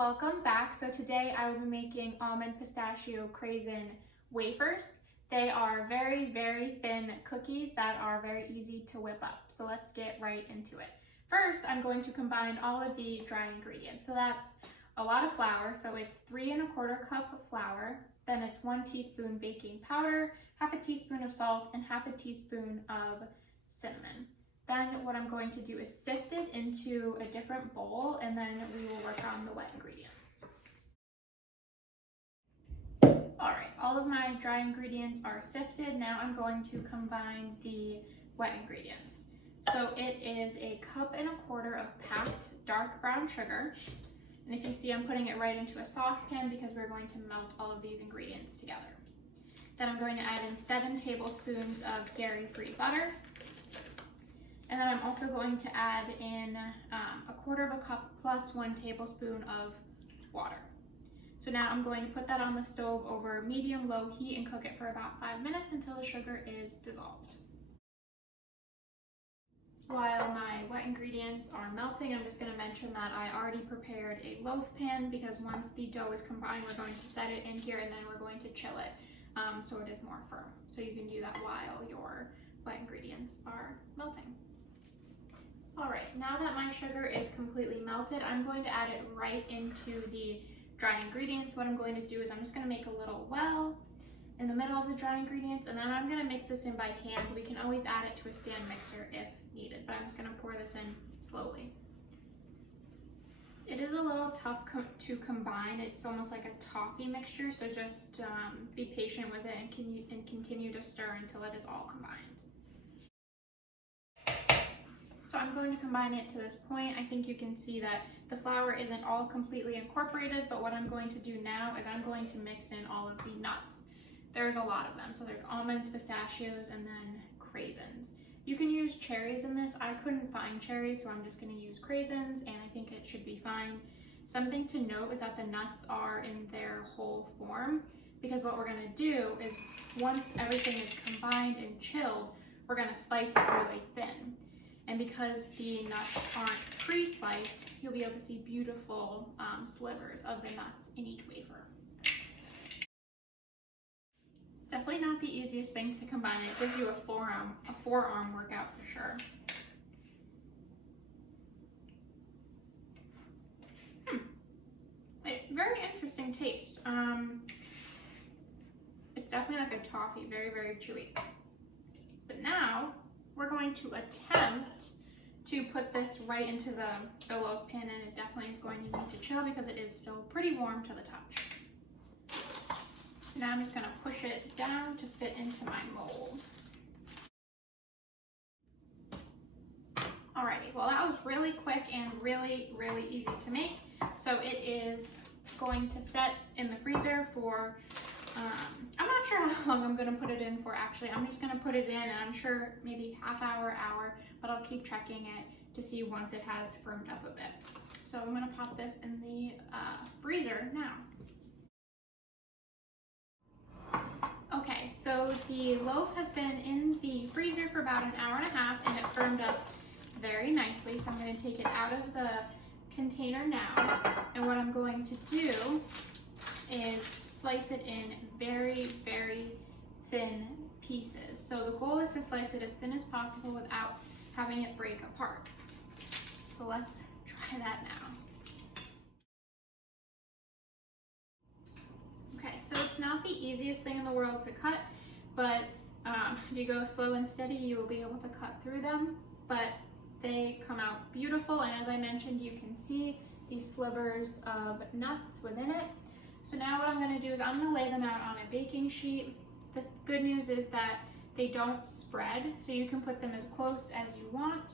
welcome back. So today I will be making almond pistachio craisin wafers. They are very, very thin cookies that are very easy to whip up. So let's get right into it. First, I'm going to combine all of the dry ingredients. So that's a lot of flour. So it's 3 1/4 cup of flour. Then it's 1 teaspoon baking powder, half a teaspoon of salt, and half a teaspoon of cinnamon. Then what I'm going to do is sift it into a different bowl, and then we will work on the wet ingredients. All right, all of my dry ingredients are sifted. Now I'm going to combine the wet ingredients. So it is 1 1/4 cup of packed dark brown sugar. And if you see, I'm putting it right into a saucepan because we're going to melt all of these ingredients together. Then I'm going to add in 7 tablespoons of dairy-free butter. And then I'm also going to add in 1/4 cup plus 1 tablespoon of water. So now I'm going to put that on the stove over medium-low heat and cook it for about 5 minutes until the sugar is dissolved. While my wet ingredients are melting, I'm just going to mention that I already prepared a loaf pan because once the dough is combined, we're going to set it in here and then we're going to chill it so it is more firm. So you can do that while your wet ingredients are melting. All right, now that my sugar is completely melted, I'm going to add it right into the dry ingredients. What I'm going to do is I'm just going to make a little well in the middle of the dry ingredients, and then I'm going to mix this in by hand. We can always add it to a stand mixer if needed, but I'm just going to pour this in slowly. It is a little tough to combine. It's almost like a toffee mixture, so just be patient with it and continue to stir until it is all combined. So I'm going to combine it to this point. I think you can see that the flour isn't all completely incorporated, but what I'm going to do now is I'm going to mix in all of the nuts. There's a lot of them. So there's almonds, pistachios, and then craisins. You can use cherries in this. I couldn't find cherries, so I'm just going to use craisins, and I think it should be fine. Something to note is that the nuts are in their whole form, because what we're going to do is once everything is combined and chilled, we're going to slice it really thin. And because the nuts aren't pre-sliced, you'll be able to see beautiful slivers of the nuts in each wafer. It's definitely not the easiest thing to combine. It gives you a forearm workout for sure. Very interesting taste. It's definitely like a toffee, very, very chewy. But now, we're going to attempt to put this right into the loaf pan, and it definitely is going to need to chill because it is still pretty warm to the touch. So now I'm just going to push it down to fit into my mold. Alrighty, well that was really quick and really, really easy to make. So it is going to set in the freezer for I'm not sure how long I'm going to put it in for actually. I'm just going to put it in, and I'm sure maybe half hour, but I'll keep checking it to see once it has firmed up a bit. So I'm going to pop this in the freezer now. Okay, so the loaf has been in the freezer for about an hour and a half, and it firmed up very nicely. So I'm going to take it out of the container now, and what I'm going to do is slice it in very, very thin pieces. So the goal is to slice it as thin as possible without having it break apart. So let's try that now. Okay, so it's not the easiest thing in the world to cut, but if you go slow and steady, you will be able to cut through them, but they come out beautiful. And as I mentioned, you can see these slivers of nuts within it. So now what I'm going to do is I'm going to lay them out on a baking sheet. The good news is that they don't spread, so you can put them as close as you want.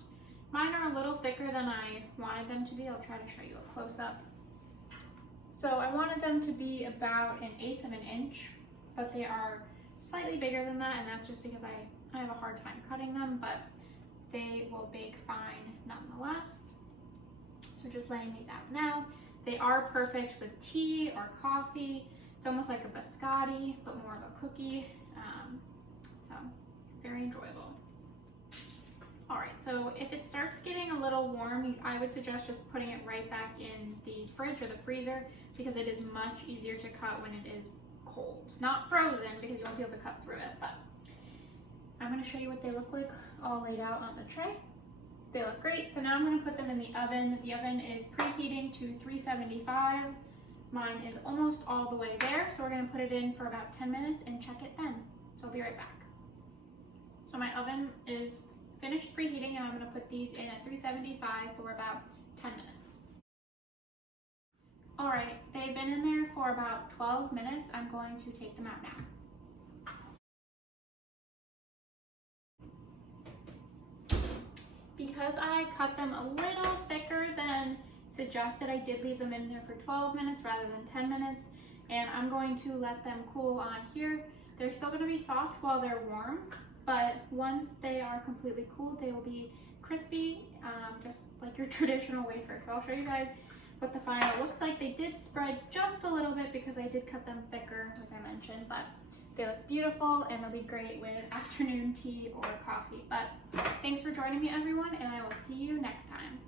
Mine are a little thicker than I wanted them to be. I'll try to show you a close-up. So I wanted them to be about 1/8 of an inch, but they are slightly bigger than that, and that's just because I have a hard time cutting them, but they will bake fine nonetheless. So just laying these out now. They are perfect with tea or coffee. It's almost like a biscotti, but more of a cookie. So very enjoyable. All right, so if it starts getting a little warm, I would suggest just putting it right back in the fridge or the freezer because it is much easier to cut when it is cold. Not frozen because you won't be able to cut through it, but I'm gonna show you what they look like all laid out on the tray. They look great, so now I'm gonna put them in the oven. The oven is preheating to 375. Mine is almost all the way there, so we're gonna put it in for about 10 minutes and check it then. So I'll be right back. So my oven is finished preheating and I'm gonna put these in at 375 for about 10 minutes. All right, they've been in there for about 12 minutes. I'm going to take them out now. Because I cut them a little thicker than suggested, I did leave them in there for 12 minutes rather than 10 minutes, and I'm going to let them cool on here. They're still gonna be soft while they're warm, but once they are completely cooled, they will be crispy, just like your traditional wafer. So I'll show you guys what the final looks like. They did spread just a little bit because I did cut them thicker, like I mentioned, but they look beautiful and they'll be great with afternoon tea or coffee. But thanks for joining me, everyone, and I will see you next time.